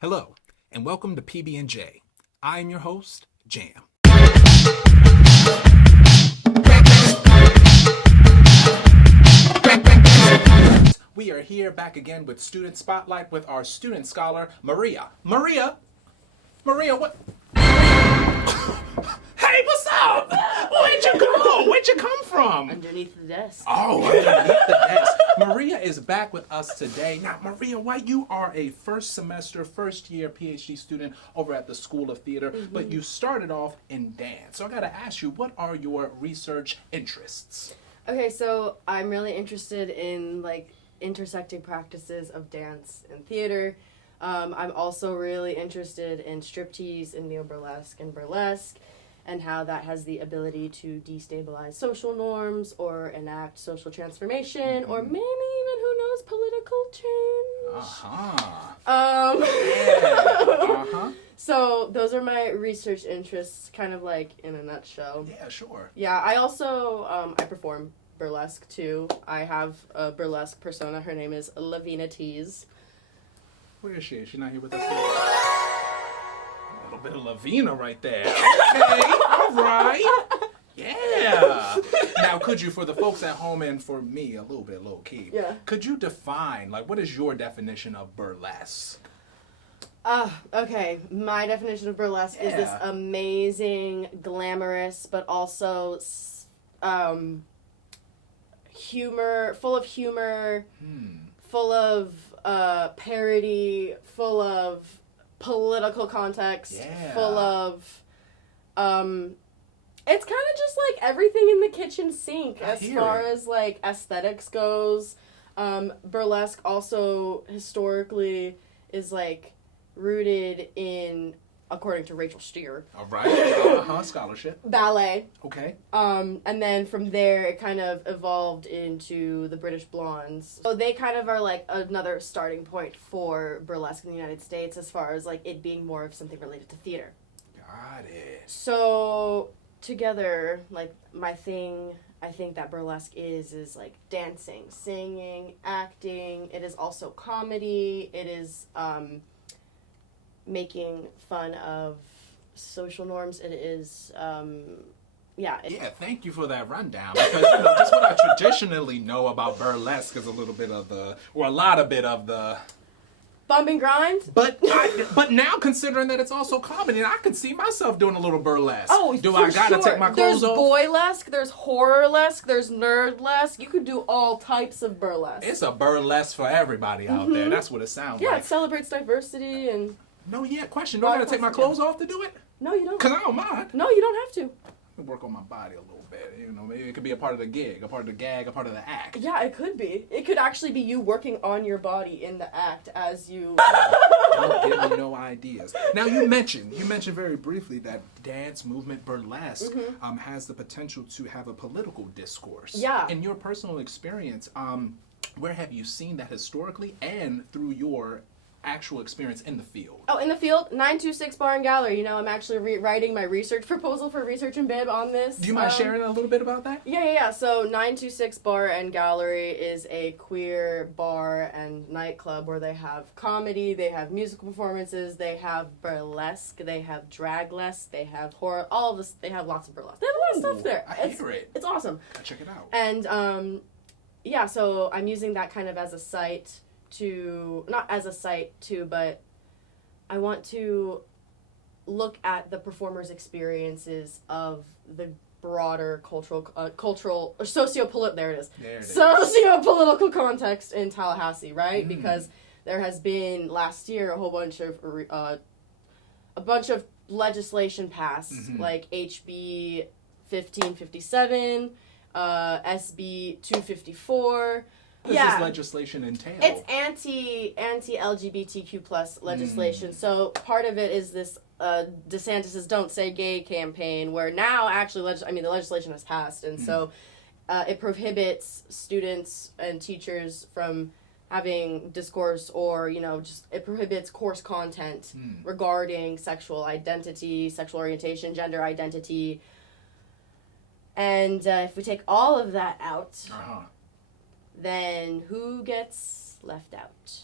Hello, and welcome to PBNJ. I am your host, Jam. We are here back again with Student Spotlight with our student scholar, Maria. Maria, what? Hey, what's up? Where'd you go? Where'd you come from? Underneath the desk. Oh, underneath the desk. Maria is back with us today. Now, Maria, why you are a first year PhD student over at the School of Theater, but you started off in dance. So I got to ask you, what are your research interests? Okay, so I'm really interested in intersecting practices of dance and theater. I'm also really interested in striptease and neo-burlesque and burlesque, and how that has the ability to destabilize social norms or enact social transformation, or maybe even, who knows, political change. So those are my research interests, kind of like in a nutshell. Yeah, sure. Yeah, I also, I perform burlesque too. I have a burlesque persona. Her name is Lavina Tees. Where is she? Is she not here with us today? A little bit of Lavina right there. Okay, all right. Yeah. Now, could you, for the folks at home and for me, a little bit low key, could you define, what is your definition of burlesque? Okay. My definition of burlesque is this amazing, glamorous, but also humor, full of parody, full of political context, full of, it's kind of just everything in the kitchen sink as far as aesthetics goes. Burlesque also historically is rooted in, according to Rachel Steer. All right. Scholarship. Ballet. Okay. And then from there, it kind of evolved into the British Blondes. So they kind of are another starting point for burlesque in the United States as far as it being more of something related to theater. Got it. So together, my thing, I think that burlesque is dancing, singing, acting. It is also comedy. It is making fun of social norms. It is, thank you for that rundown. Because, just what I traditionally know about burlesque is a lot of the bump and grind. But now, considering that it's also comedy, I can see myself doing a little burlesque. Oh, do I gotta take my clothes off? There's boylesque, there's horrorlesque, there's nerdlesque. You could do all types of burlesque. It's a burlesque for everybody out there. That's what it sounds like. Yeah, it celebrates diversity and... No, question. Do I gotta take my clothes off to do it? No, you don't. Because I don't mind. No, you don't have to. I work on my body a little bit. Maybe it could be a part of the gig, a part of the gag, a part of the act. Yeah, it could be. It could actually be you working on your body in the act as you... Don't give me no ideas. Now, you mentioned very briefly that dance movement burlesque has the potential to have a political discourse. Yeah. In your personal experience, where have you seen that historically and through your actual experience in the field? Oh, in the field, 926 Bar and Gallery. I'm actually writing my research proposal for Research and Bib on this. Do you mind sharing a little bit about that? Yeah. So 926 Bar and Gallery is a queer bar and nightclub where they have comedy, they have musical performances, they have burlesque, they have draglesque, they have horror, all of this. They have lots of burlesque. They have a lot of stuff there. I hear it. It's awesome. I'll check it out. And, so I'm using that kind of as a site but I want to look at the performers' experiences of the broader socio-political context in Tallahassee, right? Because there has been last year a bunch of legislation passed, like HB 1557, SB 254. What does this legislation entail? It's anti-LGBTQ plus legislation. So part of it is this DeSantis' Don't Say Gay campaign, where now actually, the legislation has passed, and so it prohibits students and teachers from having discourse or, it prohibits course content regarding sexual identity, sexual orientation, gender identity. And if we take all of that out... then who gets left out?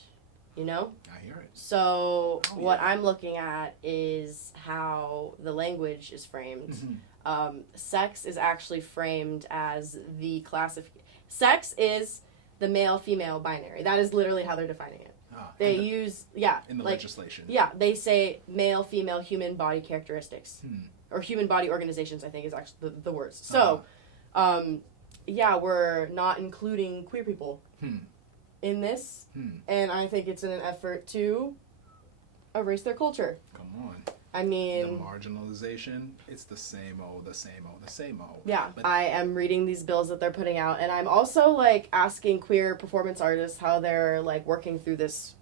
you know? I hear it. So Oh, what yeah. I'm looking at is how the language is framed. Sex is actually framed as the sex is the male-female binary. That is literally how they're defining it. They use, in the legislation. Yeah, they say male, female, human body characteristics. Or human body organizations, I think is actually the words. So, we're not including queer people in this. And I think it's in an effort to erase their culture. Come on. I mean, the marginalization, it's the same old. Yeah, But I am reading these bills that they're putting out, and I'm also like asking queer performance artists how they're like working through these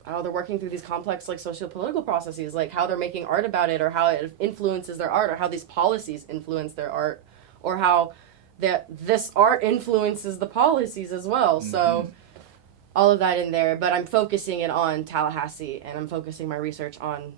complex like socio-political processes, like how they're making art about it, or how it influences their art, or how these policies influence their art, or how this art influences the policies as well. So all of that in there, but I'm focusing it on Tallahassee, and I'm focusing my research on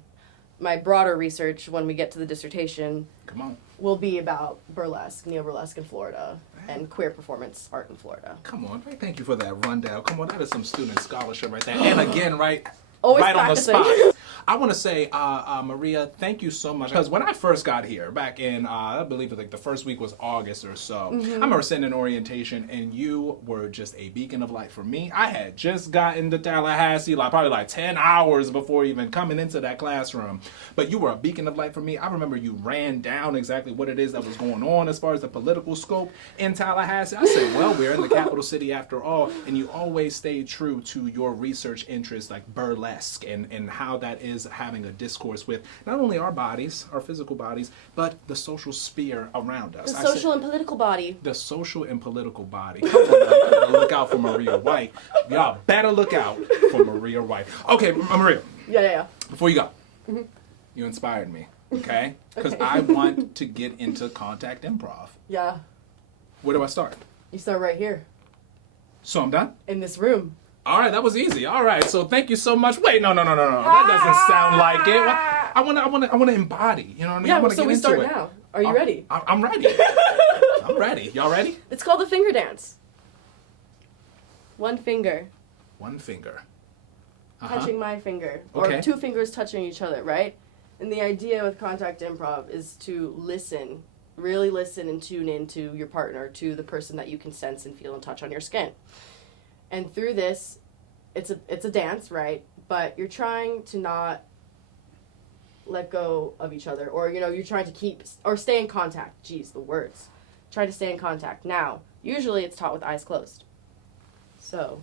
my broader research when we get to the dissertation. Come on. Will be about burlesque, neo-burlesque in Florida, and queer performance art in Florida. Come on, right? Thank you for that rundown. Come on, that is some student scholarship right there. And again, right Always on the practicing. spot. I want to say, Maria, thank you so much. Because when I first got here, back in, I believe like the first week was August or so, I remember sitting in orientation, and you were just a beacon of light for me. I had just gotten to Tallahassee, probably 10 hours before even coming into that classroom. But you were a beacon of light for me. I remember you ran down exactly what it is that was going on as far as the political scope in Tallahassee. I said, well, we're in the capital city after all, and you always stayed true to your research interests, like burlesque, and how that is having a discourse with not only our bodies, our physical bodies, but the social sphere around us. The social and political body. The social and political body. Come on, you better look out for Maria White. Y'all better look out for Maria White. Okay, Maria. Yeah. Before you go, you inspired me, okay? Because I want to get into Contact Improv. Yeah. Where do I start? You start right here. So I'm done? In this room. All right, that was easy. All right, so thank you so much. Wait, no. That doesn't sound like it. I want to embody. You know what I mean? Yeah, I want to so get we into start it. now. Are you ready? I'm ready. I'm ready. Y'all ready? It's called the finger dance. One finger One finger. touching my finger. Okay. Or two fingers touching each other, right? And the idea with Contact Improv is to listen, really listen and tune into your partner, to the person that you can sense and feel and touch on your skin. And through this, it's a dance, right? But you're trying to not let go of each other, or you're trying to keep or stay in contact. Geez, the words. Try to stay in contact. Now, usually it's taught with eyes closed. So,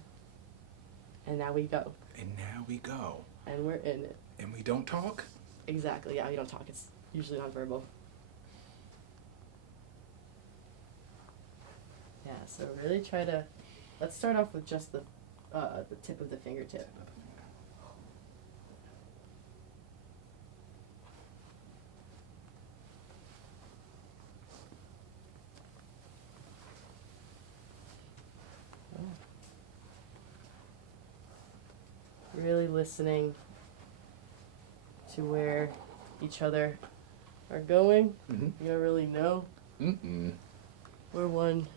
and now we go. And now we go. And we're in it. And we don't talk? Exactly. Yeah, we don't talk. It's usually nonverbal. Yeah. So really try to. Let's start off with just the tip of the fingertip. Really listening to where each other are going. Mm-hmm. You don't really know Mm-mm. where one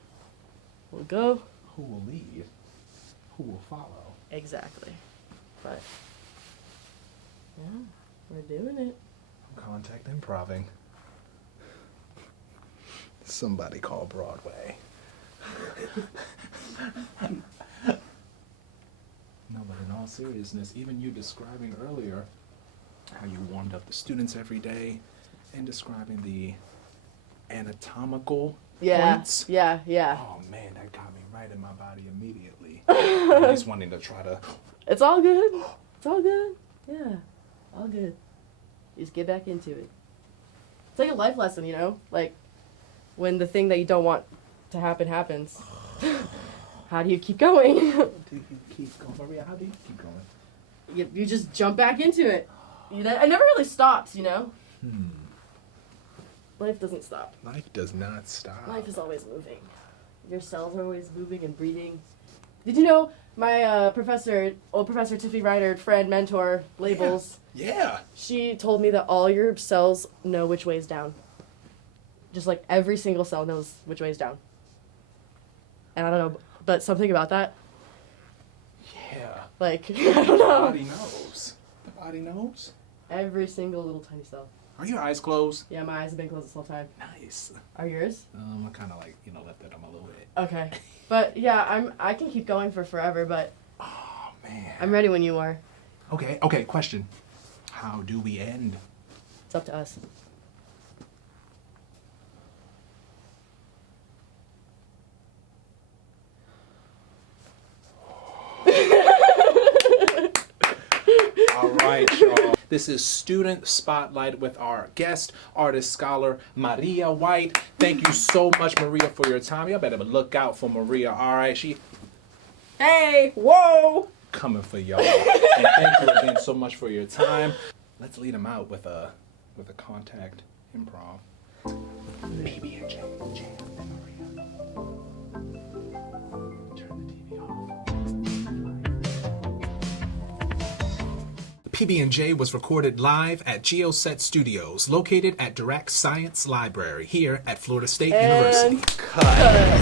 will go. Who will lead? Who will follow? Exactly. But, yeah, we're doing it. Contact Improving. Somebody call Broadway. No, but in all seriousness, even you describing earlier how you warmed up the students every day and describing the anatomical points. Yeah. Oh man, that got me right in my body immediately. I'm just wanting to try to. It's all good. It's all good. Yeah, all good. Just get back into it. It's like a life lesson, Like, when the thing that you don't want to happen happens. How do you keep going? How do you keep going, Maria? How do you keep going? You just jump back into it. It never really stops, Life doesn't stop. Life does not stop. Life is always moving. Your cells are always moving and breathing. Did you know my old Professor Tiffany Ryder, friend, mentor, labels, Yeah. she told me that all your cells know which way is down. Just like every single cell knows which way is down. And I don't know, but something about that Yeah. Like, I don't know. The body knows. The body knows. Every single little tiny cell. Are your eyes closed? Yeah, my eyes have been closed this whole time. Nice. Are yours? I kind of like, lifted them a little bit. Okay. But yeah, I can keep going for forever, but Oh, man. I'm ready when you are. Okay, question. How do we end? It's up to us. All right, y'all. This is Student Spotlight with our guest, artist scholar Maria White. Thank you so much, Maria, for your time. Y'all better look out for Maria. All right, she Hey! Whoa! coming for y'all. And thank you again so much for your time. Let's lead them out with a Contact Improv. PBNJ. Jam and Maria. Turn the TV off. PBNJ was recorded live at GeoSet Studios, located at Dirac Science Library here at Florida State University. Cut.